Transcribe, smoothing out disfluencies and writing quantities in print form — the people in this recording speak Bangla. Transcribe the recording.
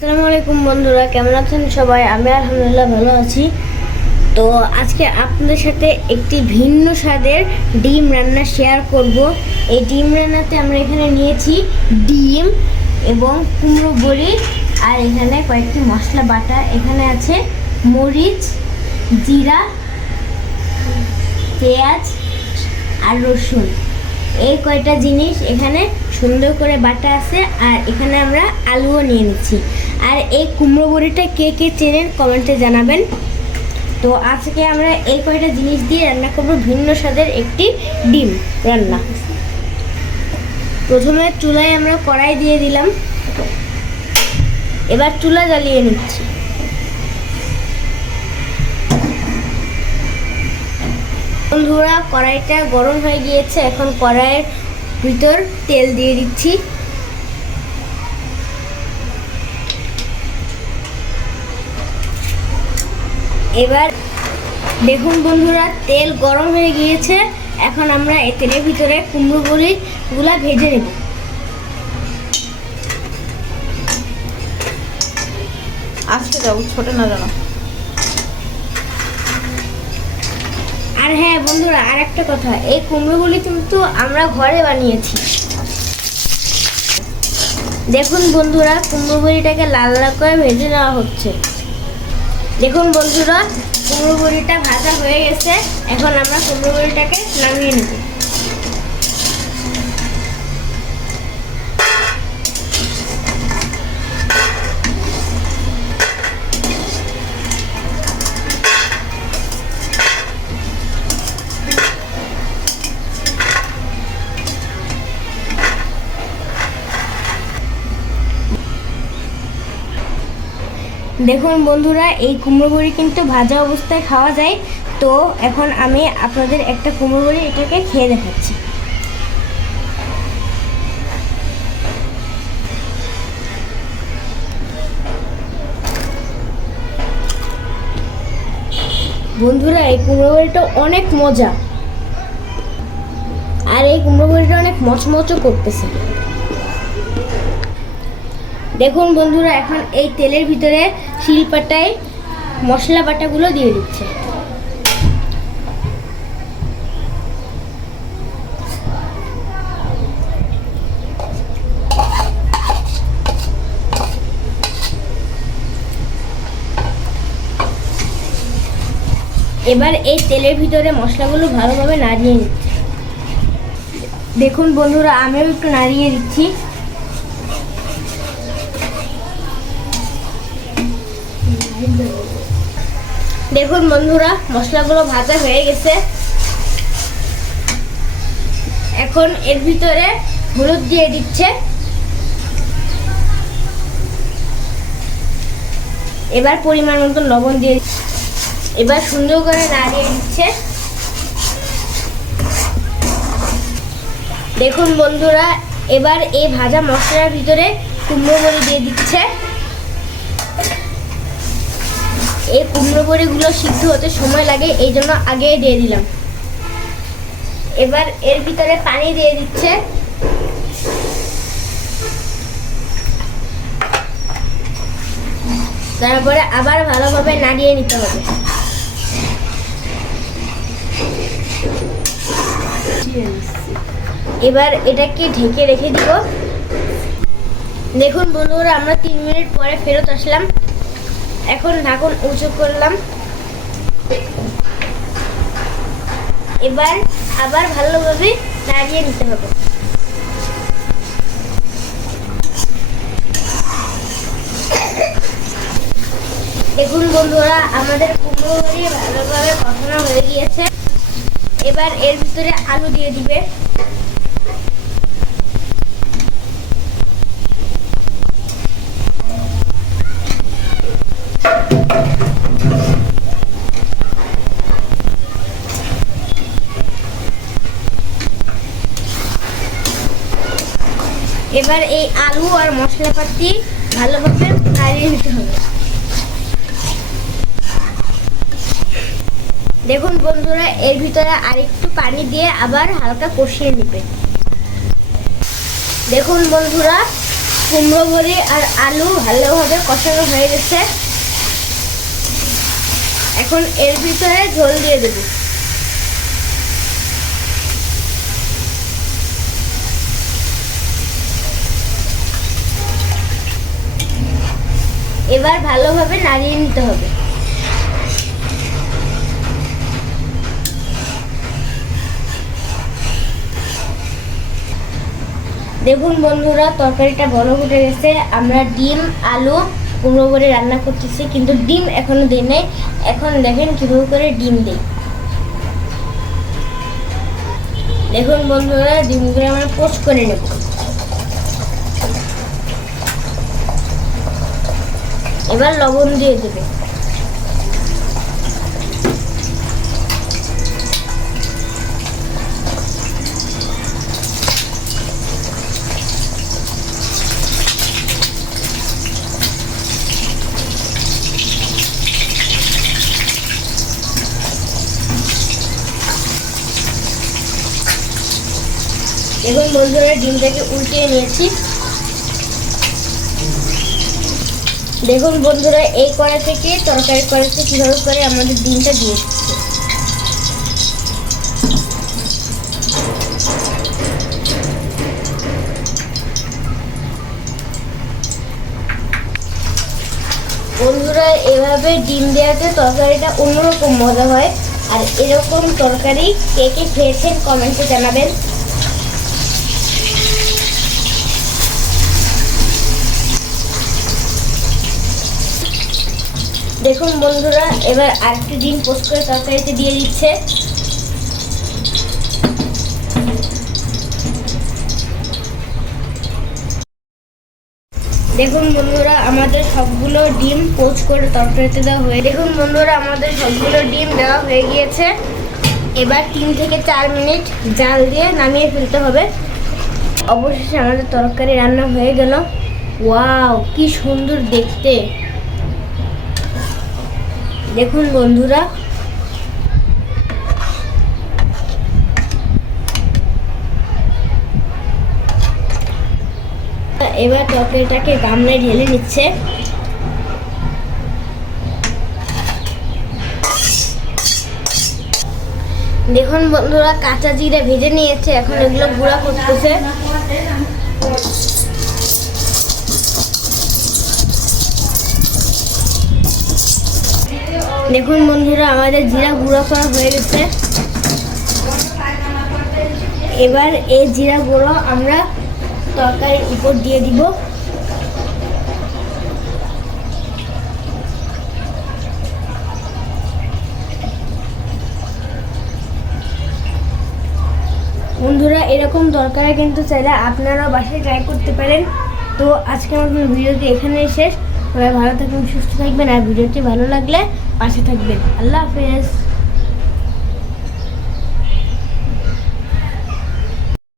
আসসালামু আলাইকুম বন্ধুরা, কেমন আছেন সবাই? আমি আলহামদুলিল্লাহ ভালো আছি। তো আজকে আপনাদের সাথে একটি ভিন্ন স্বাদের ডিম রান্না শেয়ার করব। এই ডিম রান্নাতে আমরা এখানে নিয়েছি ডিম এবং কুমড়ো বড়ি, আর এখানে কয়েকটি মশলা বাটা। এখানে আছে মরিচ, জিরা, পেঁয়াজ আর রসুন। এই কয়টা জিনিস এখানে সুন্দর করে বাটা আছে। আর এখানে আমরা আলুও নিয়ে নিচ্ছি। আর এই কুমড়ো বড়িটা কে কে চেনেন কমেন্টে জানাবেন। তো আজকে আমরা এই কয়টা জিনিস দিয়ে রান্না করব ভিন্ন স্বাদের একটি ডিম রান্না। প্রথমে চুলায় আমরা কড়াই দিয়ে দিলাম, এবার চুলা জ্বালিয়ে নিচ্ছি। বন্ধুরা, কড়াইটা গরম হয়ে গিয়েছে, এখন কড়াইয়ের ভিতর তেল দিয়ে দিচ্ছি। এবার দেখুন বন্ধুরা, তেল গরম হয়ে গিয়েছে। এখন আমরা এই তেলের ভিতরে কুমড়ো বড়িগুলা ভেজে নেব। আজকে যাবো ছোট না জানো। আর হ্যাঁ বন্ধুরা, আর একটা কথা, এই কুমড়ো বড়ি কিন্তু আমরা ঘরে বানিয়েছি। দেখুন বন্ধুরা, কুমড়ো বড়িটাকে লাল লাল করে ভেজে নেওয়া হচ্ছে। দেখুন বন্ধুরা, কুমড়ো বড়িটা ভাজা হয়ে গেছে। এখন আমরা কুমড়ো বড়িটাকে নামিয়ে নেব। দেখুন বন্ধুরা, এই কুমড়ো বড়ি কিন্তু ভাজা অবস্থায় খাওয়া যায়। তো এখন আমি আপনাদের একটা কুমড়ো বড়ি এটাকে খেয়ে দেখাচ্ছি। বন্ধুরা, এই কুমড়ো বড়িটা অনেক মজা, আর এই কুমড়ো বড়িটা অনেক মচমচও করতেছে। দেখুন বন্ধুরা, এখন এই তেলের ভিতরে শিলপাটায় মশলা বাটাগুলো দিয়ে দিচ্ছে। এবার এই তেলের ভিতরে মশলাগুলো ভালোভাবে নাড়িয়ে নিচ্ছে। দেখুন বন্ধুরা, আমিও একটু নাড়িয়ে দিচ্ছি। দেখুন বন্ধুরা, মশলাগুলো ভাজা হয়ে গেছে। এখন এর ভিতরে হলুদ দিয়ে দিচ্ছে। এবার পরিমাণ মতো লবণ দিয়ে এবার সুন্দর করে নাড়িয়ে দিচ্ছে। দেখুন বন্ধুরা, এবার এই ভাজা মশলার ভিতরে কুমড়ো বড়ি দিয়ে দিচ্ছে। এই কুমড়ো বড়িগুলো সিদ্ধ হতে সময় লাগে, এই জন্য আগে দিয়ে দিলাম। এবার এর ভিতরে পানি দিয়ে দিচ্ছে। তারপরে আবার ভালোভাবে নাড়িয়ে নিতে হবে। এবার এটাকে ঢেকে রেখে দিব। দেখুন বন্ধুরা, আমরা 3 মিনিট পরে ফেরত আসলাম। এখন ঢাকন উঁচু করলাম। এবার আবার ভালোভাবে নাড়িয়ে নিতে হবে। দেখুন বন্ধুরা, আমাদের কুমড়ো বড়ি ভালোভাবে কষানো হয়ে গিয়েছে। এবার এর ভিতরে আলু দিয়ে দিবে। এবার এই আলু আর মশলাপাতি ভালোভাবে নাড়িয়ে নিতে হবে। দেখুন বন্ধুরা, এর ভিতরে আরেকটু পানি দিয়ে আবার হালকা কষিয়ে নেবে। দেখুন বন্ধুরা, কুমড়ো বড়ি আর আলু ভালোভাবে কষানো হয়ে গেছে। এখন এর ভিতরে ঝোল দিয়ে দেব। এবার ভালোভাবে নাড়িয়ে নিতে হবে। দেখুন বন্ধুরা, তরকারিটা বড় ফুটে গেছে। আমরা ডিম আলু কুমড়ো করে রান্না করতেছি, কিন্তু ডিম এখনো দিই নাই। এখন দেখেন কিভাবে করে ডিম দিই। দেখুন বন্ধুরা, ডিমগুলো আমরা পোস্ট করে নেব। এবার লবণ দিয়ে দেবে। এখন বন্ধুরা ডিমটাকে উল্টিয়ে নিয়েছি। দেখুন বন্ধুরা, এই কড়া থেকে তরকারি কড়াতে কিভাবে করে আমাদের ডিমটা দিয়ে দিচ্ছে। বন্ধুরা, এভাবে ডিম দেওয়াতে তরকারিটা অন্যরকম মজা হয়। আর এরকম তরকারি কে কে খেয়েছেন কমেন্টে জানাবেন। দেখুন বন্ধুরা, এবার আরেকটি ডিম পোস্ট করে তরকারিতে দিয়ে দিচ্ছে। দেখুন বন্ধুরা, আমাদের সবগুলো ডিম পোস্ট করে তরকারিতে দেওয়া হয়ে দেখুন বন্ধুরা, আমাদের সবগুলো ডিম দেওয়া হয়ে গিয়েছে। এবার 3 থেকে 4 মিনিট জাল দিয়ে নামিয়ে ফেলতে হবে। অবশেষে আমাদের তরকারি রান্না হয়ে গেল। ওয়াও, কি সুন্দর দেখতে। দেখুন বন্ধুরা, এবার তরকারিটাকে গামলায় ঢেলে নিচ্ছে। দেখুন বন্ধুরা, কাঁচা জিরা ভেজে নিয়েছে, এখন এগুলো গুঁড়া করতেছে। দেখুন বন্ধুরা, আমাদের জিরা গুঁড়ো করা হয়ে গেছে। এবার এই জিরা গুঁড়ো আমরা তরকারির উপর দিয়ে দিব। বন্ধুরা, এরকম তরকারি কিন্তু চাইলে আপনারা বাসায় ট্রাই করতে পারেন। তো আজকে আমাদের ভিডিওটি এখানেই শেষ। সবাই ভালো থাকবেন, সুস্থ থাকবেন, আর ভিডিওটি ভালো লাগলে পাশে থাকবেন। আল্লাহ হাফেজ।